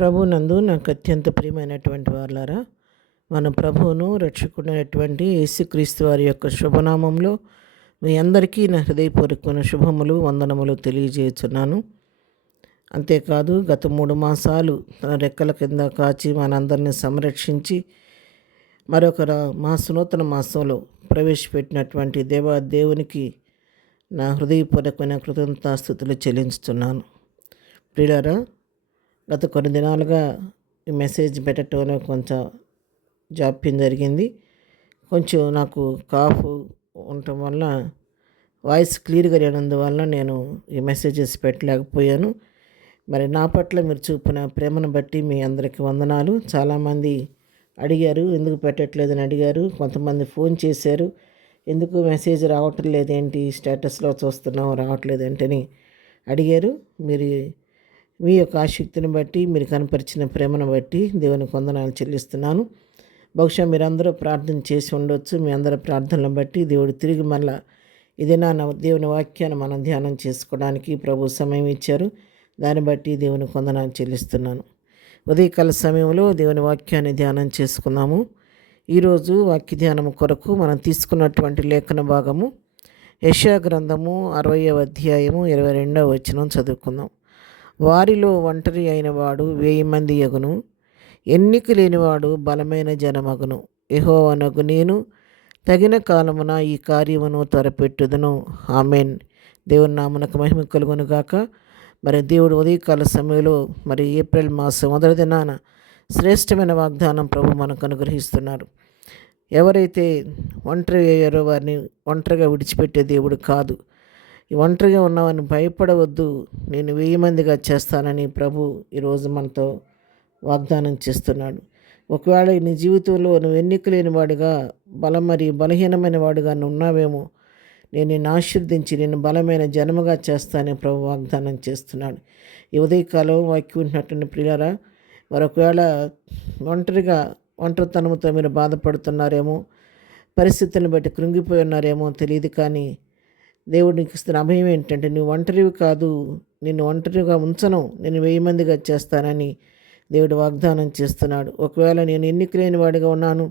ప్రభునందు నాకు అత్యంత ప్రియమైనటువంటి వారులారా, మన ప్రభువును రక్షకుడైనటువంటి యేసుక్రీస్తు వారి యొక్క శుభనామంలో మీ అందరికీ నా హృదయపూర్వకమైన శుభములు వందనములు తెలియజేస్తున్నాను. అంతేకాదు గత 3 మాసాలు తన రెక్కల కింద కాచి మనందరినీ సంరక్షించి మరొక నూతన మాసంలో ప్రవేశపెట్టినటువంటి దేవునికి నా హృదయపూర్వకమైన కృతజ్ఞతాస్తుతులు చెల్లించుతున్నాను. ప్రియులారా, గత కొన్ని దినాలుగా ఈ మెసేజ్ పెట్టడంలో కొంచెం జాప్యం జరిగింది. కొంచెం నాకు కాఫ్ ఉండటం వల్ల వాయిస్ క్లియర్గా లేనందువల్ల నేను ఈ మెసేజెస్ పెట్టలేకపోయాను. మరి నా పట్ల మీరు చూపిన ప్రేమను బట్టి మీ అందరికీ వందనాలు. చాలామంది అడిగారు, ఎందుకు పెట్టట్లేదని అడిగారు. కొంతమంది ఫోన్ చేశారు, ఎందుకు మెసేజ్ రావటం లేదేంటి, స్టేటస్లో చూస్తున్నాం రావట్లేదేంటని అడిగారు. మీరు మీ యొక్క ఆసక్తిని బట్టి, మీరు కనపరిచిన ప్రేమను బట్టి దేవునికి వందనాలు చెల్లిస్తున్నాను. బహుశా మీరందరూ ప్రార్థన చేసి ఉండొచ్చు. మీ అందరి ప్రార్థనలను బట్టి దేవుడు తిరిగి మళ్ళా ఇదేనా దేవుని వాక్యాన్ని మనం ధ్యానం చేసుకోవడానికి ప్రభు సమయం ఇచ్చారు. దాన్ని బట్టి దేవునికి వందనాలు చెల్లిస్తున్నాను. ఉదయకాల సమయంలో దేవుని వాక్యాన్ని ధ్యానం చేసుకున్నాము. ఈరోజు వాక్య ధ్యానం కొరకు మనం తీసుకున్నటువంటి లేఖన భాగము యెషయా గ్రంథము 60వ అధ్యాయము 22వ వచనం చదువుకుందాం. వారిలో ఒంటరి అయిన వాడు 1000 మంది యగును, ఎన్నిక లేనివాడు బలమైన జనమగును. యెహోవానగు నేను తగిన కాలమున ఈ కార్యమును త్వరపెట్టుదును. ఆమెన్. దేవుని నామమునకు మహిమ కలుగును గాక. మరి దేవుడు ఉదయకాల సమయంలో మరి ఏప్రిల్ మాసం మొదటి దినాన శ్రేష్టమైన వాగ్దానం ప్రభు మనకు అనుగ్రహిస్తున్నారు. ఎవరైతే ఒంటరి అయ్యారో వారిని ఒంటరిగా విడిచిపెట్టే దేవుడు కాదు. ఈ ఒంటరిగా ఉన్నవారిని భయపడవద్దు, నేను 1000 మందిగా చేస్తానని ప్రభు ఈరోజు మనతో వాగ్దానం చేస్తున్నాడు. ఒకవేళ నీ జీవితంలో నువ్వు ఎన్నిక లేని వాడిగా బలహీనమైన వాడిగా ఉన్నావేమో, నేను నిన్ను ఆశీర్వదించి నేను బలమైన జన్మగా చేస్తానని ప్రభు వాగ్దానం చేస్తున్నాడు. ఈ ఉదయకాలం వాక్యం ఉంటున్నటువంటి ప్రియులారా, మరొకవేళ ఒంటరితనంతో మీరు బాధపడుతున్నారేమో, పరిస్థితులను బట్టి కృంగిపోయి ఉన్నారేమో తెలియదు. కానీ దేవుడికి ఇస్తున్న అభయం ఏంటంటే, నువ్వు ఒంటరివి కాదు, నిన్ను ఒంటరిగా ఉంచను, నేను 1000 మందిగా చేస్తానని దేవుడు వాగ్దానం చేస్తున్నాడు. ఒకవేళ నేను ఎన్నిక లేని వాడిగా ఉన్నాను,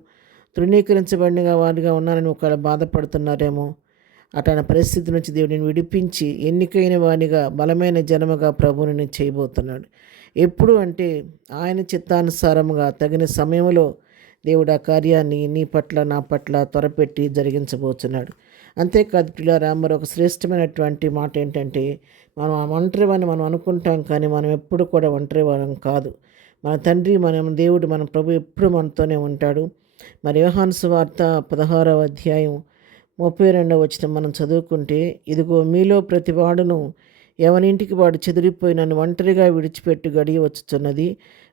తృణీకరించబడిన వాడిగా ఉన్నానని ఒకవేళ బాధపడుతున్నారేమో, అట్లాంటి పరిస్థితి నుంచి దేవుడిని విడిపించి ఎన్నికైన వాడిగా బలమైన జనముగా ప్రభువుని చేయబోతున్నాడు. ఎప్పుడు అంటే ఆయన చిత్తానుసారముగా తగిన సమయంలో దేవుడు ఆ కార్యాన్ని నీ పట్ల నా పట్ల త్వరపెట్టి జరిగించబోతున్నాడు. అంతేకాదు పిల్లారా, మరొక శ్రేష్టమైనటువంటి మాట ఏంటంటే, మనం ఒంటరివాడిని మనం అనుకుంటాం, కానీ మనం ఎప్పుడు కూడా ఒంటరివాళ్ళం కాదు. మన తండ్రి, దేవుడు, మన ప్రభు ఎప్పుడు మనతోనే ఉంటాడు. మరి యోహాను సువార్త 16వ అధ్యాయం 32వ వచనం మనం చదువుకుంటే, ఇదిగో మీలో ప్రతి వాడును ఎవనింటికి వాడు చెదిరిపోయి నన్ను ఒంటరిగా విడిచిపెట్టి గడియ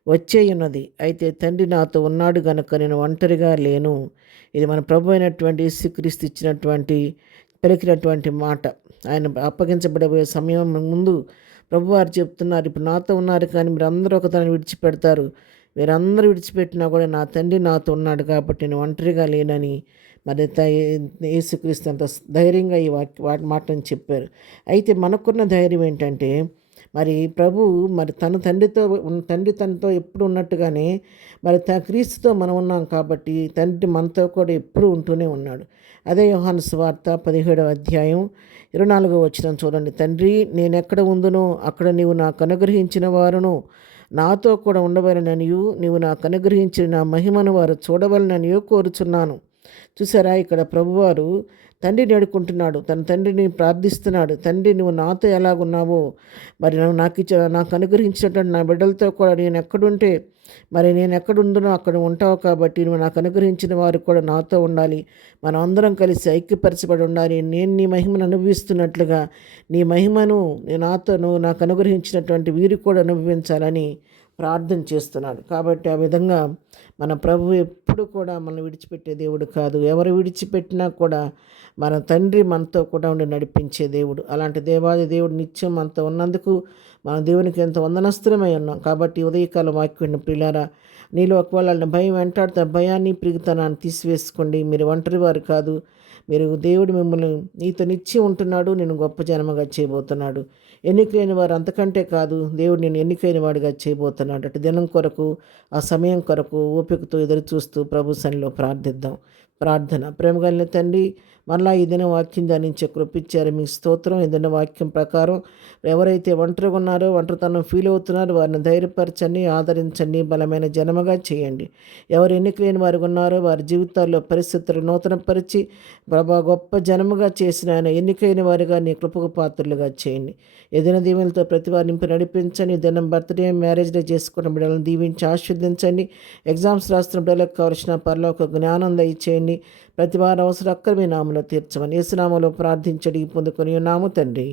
వచ్చేయున్నది. అయితే తండ్రి నాతో ఉన్నాడు గనుక నేను ఒంటరిగా లేను. ఇది మన ప్రభు అయినటువంటి యేసుక్రీస్తు పలికినటువంటి మాట. ఆయన అప్పగించబడబోయే సమయం ముందు ప్రభువారు చెప్తున్నారు, ఇప్పుడు నాతో ఉన్నారు కానీ మీరందరూ ఒకదాన్ని విడిచిపెడతారు. మీరందరూ విడిచిపెట్టినా కూడా నా తండ్రి నాతో ఉన్నాడు కాబట్టి నేను ఒంటరిగా లేనని మరి యేసుక్రీస్తు అంత ధైర్యంగా ఈ మాటని చెప్పారు. అయితే మనకున్న ధైర్యం ఏంటంటే, మరి ప్రభు మరి తండ్రి తనతో ఎప్పుడు ఉన్నట్టుగానే మరి క్రీస్తుతో మనం ఉన్నాం కాబట్టి తండ్రి మనతో కూడా ఎప్పుడు ఉంటూనే ఉన్నాడు. అదే యోహాను సువార్త 17వ అధ్యాయం 24వ వచనం చూడండి. తండ్రి, నేను ఎక్కడ ఉందునో అక్కడ నీవు నాకు అనుగ్రహించిన వారును నాతో కూడా ఉండవలననియు, నీవు నాకు అనుగ్రహించిన నా మహిమను వారు చూడవలననియో కోరుచున్నాను. చూసారా, ఇక్కడ ప్రభువారు తండ్రిని అడుకుంటున్నాడు, తన తండ్రిని ప్రార్థిస్తున్నాడు. తండ్రి, నువ్వు నాతో ఎలాగున్నావో మరి నాకు అనుగ్రహించినటువంటి నా బిడ్డలతో కూడా నేను ఎక్కడుంటే మరి నేను ఎక్కడుందునో అక్కడ ఉంటావు కాబట్టి నువ్వు నాకు అనుగ్రహించిన వారు కూడా నాతో ఉండాలి. మనం అందరం కలిసి ఐక్యపరచబడి ఉండాలి. నేను నీ మహిమను అనుభవిస్తున్నట్లుగా నీ మహిమను నువ్వు నాకు అనుగ్రహించినటువంటి వీరు కూడా అనుభవించాలని ప్రార్థన చేస్తున్నాడు. కాబట్టి ఆ విధంగా మన ప్రభు ఎప్పుడు కూడా మనం విడిచిపెట్టే దేవుడు కాదు. ఎవరు విడిచిపెట్టినా కూడా మన తండ్రి మనతో కూడా ఉండి నడిపించే దేవుడు. అలాంటి దేవాది దేవుడు నిత్యం మనతో ఉన్నందుకు మన దేవునికి ఎంతో వందనస్తులమై ఉన్నాం. కాబట్టి ఉదయకాలం వాక్యం ప్రియులారా, నీలో ఒకవేళ భయం వెంటాడితే భయాన్ని పిరుగుతనాన్ని తీసివేసుకోండి. మీరు ఒంటరి వారు కాదు. దేవుడు మిమ్మల్ని నీతో నిత్యం ఉంటున్నాడు. నేను గొప్ప జనముగా చేయబోతున్నాడు. ఎన్నికైన వారు అంతకంటే కాదు, దేవుడు నేను ఎన్నికైన వాడిగా చేయబోతున్నాడు. అటు దినం కొరకు, ఆ సమయం కొరకు ఓపికతో ఎదురు చూస్తూ ప్రభు సన్నిధిలో ప్రార్థిద్దాం. ప్రార్థన. ప్రేమ కలిగిన తండ్రి, మరలా ఈ దినం వాక్యం ధ్యానించే కృపించారు, మీకు స్తోత్రం. ఏదైనా వాక్యం ప్రకారం ఎవరైతే ఒంటరిగా ఉన్నారో, ఒంటరితనం ఫీల్ అవుతున్నారో వారిని ధైర్యపరచండి, ఆదరించండి, బలమైన జనముగా చేయండి. ఎవరు ఎన్నికలేని వారు ఉన్నారో వారి జీవితాల్లో పరిస్థితులు నూతనపరిచి ప్రభా గొప్ప జనముగా చేసిన ఆయన ఎన్నికైన వారిగా నీ కృపకు పాత్రలుగా చేయండి. ఏదైనా దీవెనలతో ప్రతి వారి నింపి నడిపించండి. దినం బర్త్డే, మ్యారేజ్ డే చేసుకున్న బిడ్డలను దీవించి ఆశీర్వదించండి. ఎగ్జామ్స్ రాస్తున్న బిడ్డలకు కావలసిన పరలోక జ్ఞానం దయచేయండి. ప్రతి వారి అవసరం అక్కర మీ నామలో తీర్చమని యేసునామములో ప్రార్థించడి పొందుకొని నాము తండ్రి.